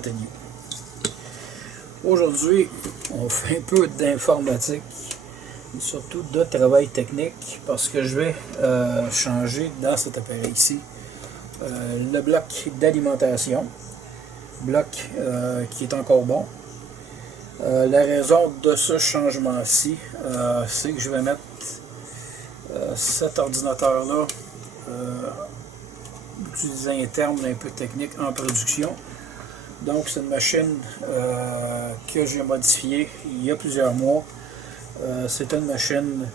l'atelier. Aujourd'hui, on fait un peu d'informatique, surtout de travail technique, parce que je vais changer dans cet appareil ici le bloc d'alimentation, bloc qui est encore bon. La raison de ce changement-ci, c'est que je vais mettre cet ordinateur-là, utiliser un terme un peu technique, en production. Donc c'est une machine que j'ai modifiée il y a plusieurs mois. C'est une machine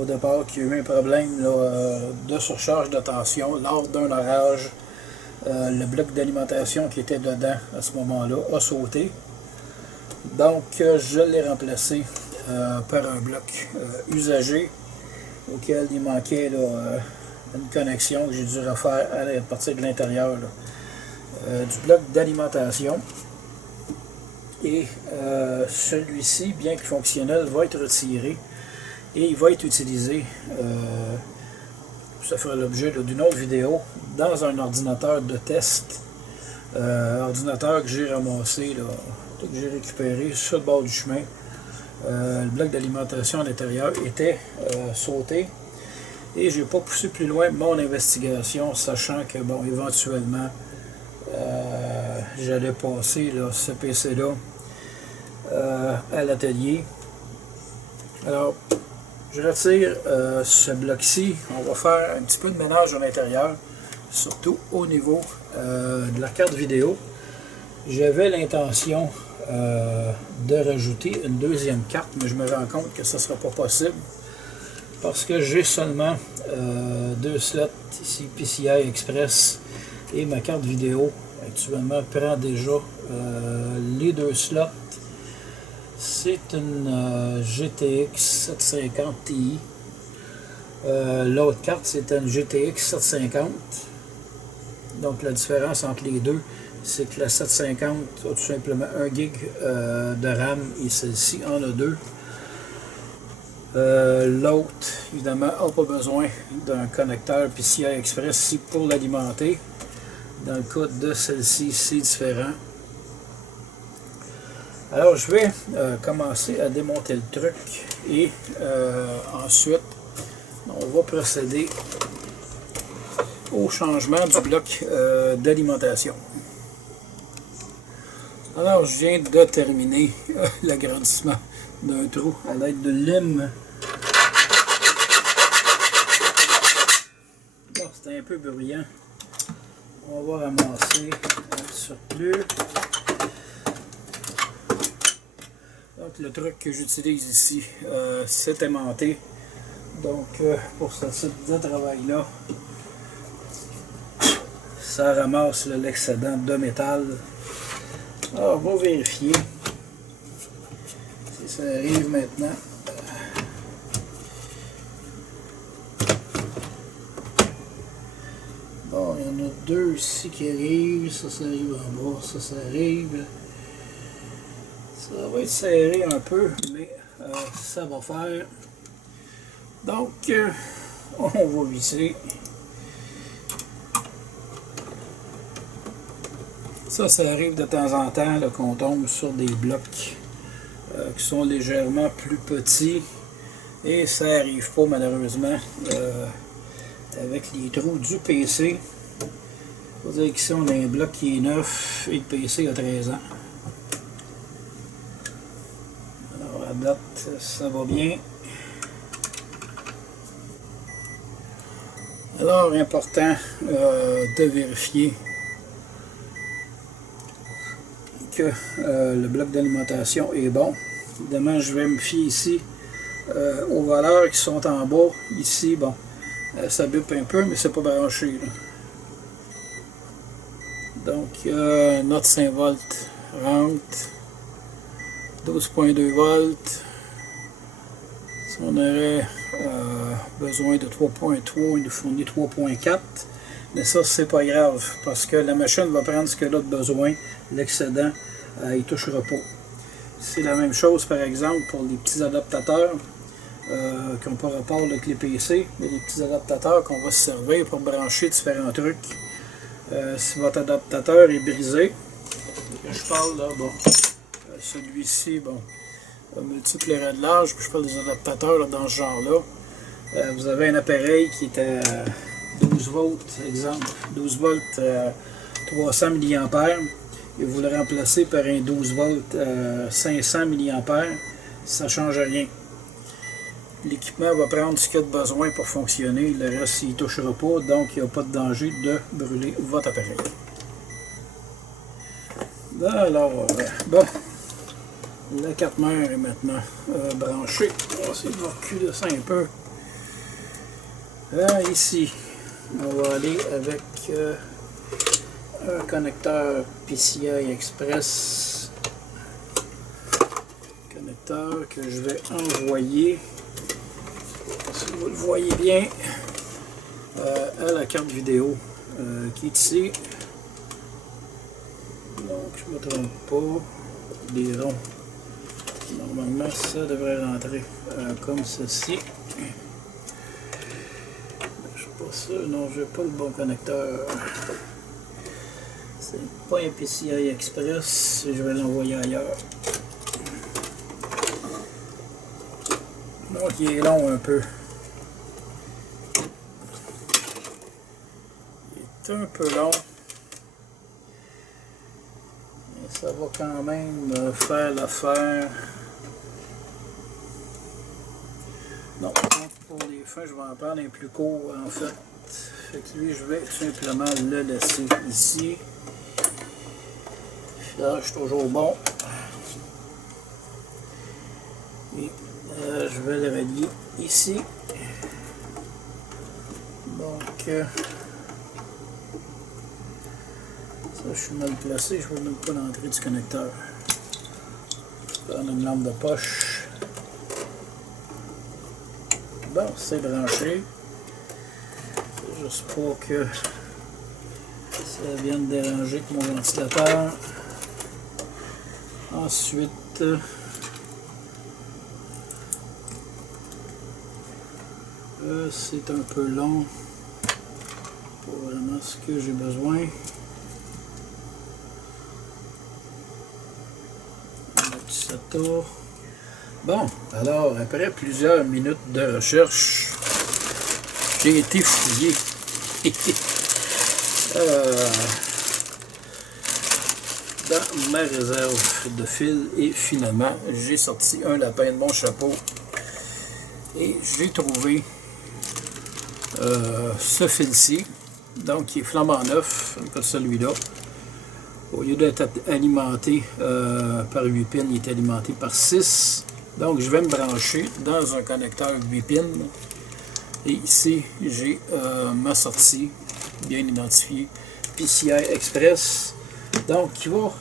au départ qui a eu un problème là, de surcharge de tension lors d'un orage. Le bloc d'alimentation qui était dedans à ce moment-là a sauté. Donc je l'ai remplacé par un bloc usagé auquel il manquait là, une connexion que j'ai dû refaire à partir de l'intérieur du bloc d'alimentation. Et celui-ci, bien que fonctionnel, va être retiré et il va être utilisé, ça fera l'objet d'une autre vidéo, dans un ordinateur de test. Ordinateur que j'ai ramassé, là, que j'ai récupéré sur le bord du chemin. Le bloc d'alimentation à l'intérieur était sauté et j'ai pas poussé plus loin mon investigation, sachant que bon, éventuellement j'allais passer là, ce PC là à l'atelier. Alors je retire ce bloc-ci. On va faire un petit peu de ménage à l'intérieur, surtout au niveau de la carte vidéo. J'avais l'intention de rajouter une deuxième carte, mais je me rends compte que ce ne sera pas possible parce que j'ai seulement deux slots ici, PCI Express, et ma carte vidéo actuellement prend déjà les deux slots. C'est une GTX 750 Ti. L'autre carte, c'est une GTX 750. Donc la différence entre les deux, c'est que la 750 a tout simplement 1 GB de RAM et celle-ci en a 2. L'autre, évidemment, n'a pas besoin d'un connecteur PCI Express ici pour l'alimenter. Dans le cas de celle-ci, c'est différent. Alors, je vais commencer à démonter le truc et ensuite, on va procéder au changement du bloc d'alimentation. Alors, je viens de terminer l'agrandissement d'un trou à l'aide de lime. Bon, c'était un peu bruyant. On va ramasser le surplus. Donc, le truc que j'utilise ici, c'est aimanté. Donc, pour ce type de travail-là, ça ramasse l'excédent de métal. Alors, on va vérifier si ça arrive maintenant. Bon, il y en a deux ici qui arrivent. Ça arrive en bas, ça arrive. Ça va être serré un peu, mais ça va faire. Donc, on va visser. Ça arrive de temps en temps qu'on tombe sur des blocs qui sont légèrement plus petits. Et ça n'arrive pas malheureusement avec les trous du PC. Il faut dire qu'ici on a un bloc qui est neuf et le PC a 13 ans. Alors à date, ça va bien. Alors important de vérifier que le bloc d'alimentation est bon. Évidemment, je vais me fier ici aux valeurs qui sont en bas. Ici, bon, ça bupe un peu, mais c'est pas branché. Là. Donc, notre 5 volts rentre, 12.2 volts. Si on aurait besoin de 3.3, il nous fournit 3.4. Mais ça, c'est pas grave, parce que la machine va prendre ce qu'elle a de besoin. L'excédent, il ne touchera pas. C'est la même chose, par exemple, pour les petits adaptateurs qui n'ont pas rapport avec les PC, mais les petits adaptateurs qu'on va se servir pour brancher différents trucs. Si votre adaptateur est brisé, je parle là, bon, celui-ci, bon, a multiples réglages, puis je parle des adaptateurs là, dans ce genre-là. Vous avez un appareil qui est à 12 volts, exemple, 12 volts 300 mA, et vous le remplacez par un 12 volts 500 mA, ça ne change rien. L'équipement va prendre ce qu'il y a de besoin pour fonctionner, le reste il ne touchera pas, donc il n'y a pas de danger de brûler votre appareil. Alors, bon, la carte mère est maintenant branchée. On va essayer de reculer ça un peu. Ici, on va aller avec un connecteur PCI Express. Connecteur que je vais envoyer, si vous le voyez bien, à la carte vidéo qui est ici. Donc, je ne me trompe pas, les ronds. Normalement, ça devrait rentrer comme ceci. Je suis pas sûr, non, je n'ai pas le bon connecteur. C'est pas un PCI Express, je vais l'envoyer ailleurs. Donc, il est long un peu. Il est un peu long. Mais ça va quand même faire l'affaire. Non, pour les fins, je vais en prendre un plus court en fait. Fait que lui, je vais tout simplement le laisser ici. Là, je suis toujours bon. Et je vais le relier ici. Donc, ça, je suis mal placé, je ne vois même pas l'entrée du connecteur. Je vais prendre une lampe de poche. Bon, c'est branché. Juste pour que ça vienne déranger mon ventilateur. Ensuite, c'est un peu long pour vraiment ce que j'ai besoin. Bon, alors après plusieurs minutes de recherche, j'ai été fouillé. Dans ma réserve de fil et finalement j'ai sorti un lapin de mon chapeau et j'ai trouvé ce fil-ci, donc qui est flambant neuf, pas celui-là. Au lieu d'être alimenté par 8 pins, il est alimenté par 6. Donc je vais me brancher dans un connecteur 8 pins. Et ici, j'ai ma sortie, bien identifiée, PCI Express. Donc qui va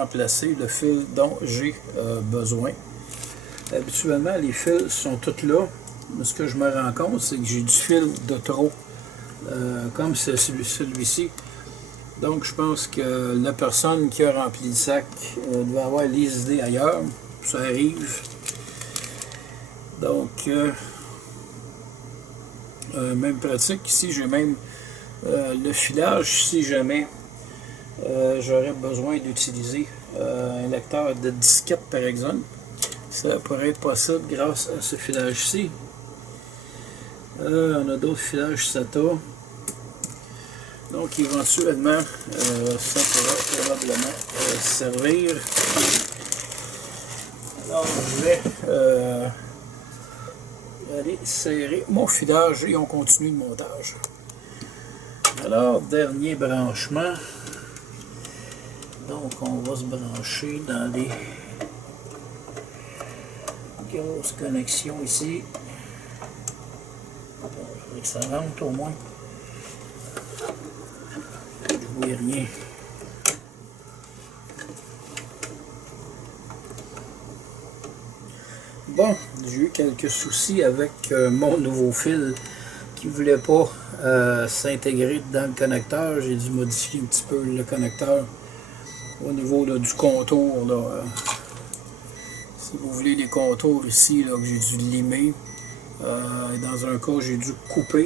remplacer le fil dont j'ai besoin. Habituellement, les fils sont tous là. Mais ce que je me rends compte, c'est que j'ai du fil de trop, comme celui-ci. Donc, je pense que la personne qui a rempli le sac doit avoir les idées ailleurs. Ça arrive. Donc, même pratique. Ici, j'ai même le filage. Si jamais j'aurais besoin d'utiliser un lecteur de disquette, par exemple, ça pourrait être possible grâce à ce filage-ci. On a d'autres filages SATA. Donc éventuellement, ça pourra probablement servir. Alors je vais aller serrer mon filage et on continue le montage. Alors, dernier branchement. Donc on va se brancher dans les grosses connexions ici. Je veux que ça rentre au moins. Je vois rien. Bon, j'ai eu quelques soucis avec mon nouveau fil qui ne voulait pas s'intégrer dans le connecteur. J'ai dû modifier un petit peu le connecteur au niveau là, du contour. Là, si vous voulez les contours ici là, que j'ai dû limer. Dans un cas, j'ai dû couper.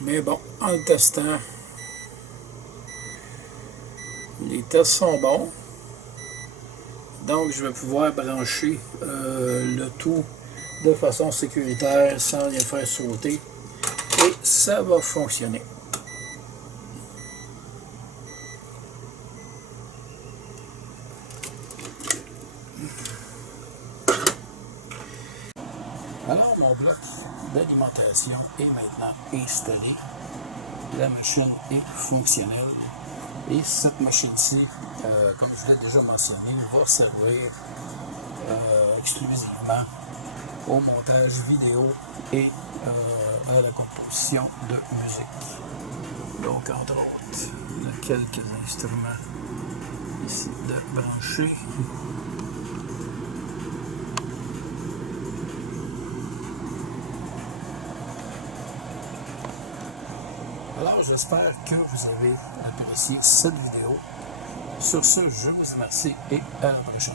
Mais bon, en le testant, Les tests sont bons. Donc, je vais pouvoir brancher le tout de façon sécuritaire sans rien faire sauter. Et ça va fonctionner. Alors, mon bloc d'alimentation est maintenant installé. La machine est fonctionnelle. Et cette machine-ci, comme je l'ai déjà mentionné, va servir exclusivement au montage vidéo et à la composition de musique. Donc, entre autres, il y a quelques instruments ici de brancher. Alors, j'espère que vous avez apprécié cette vidéo. Sur ce, je vous remercie et à la prochaine.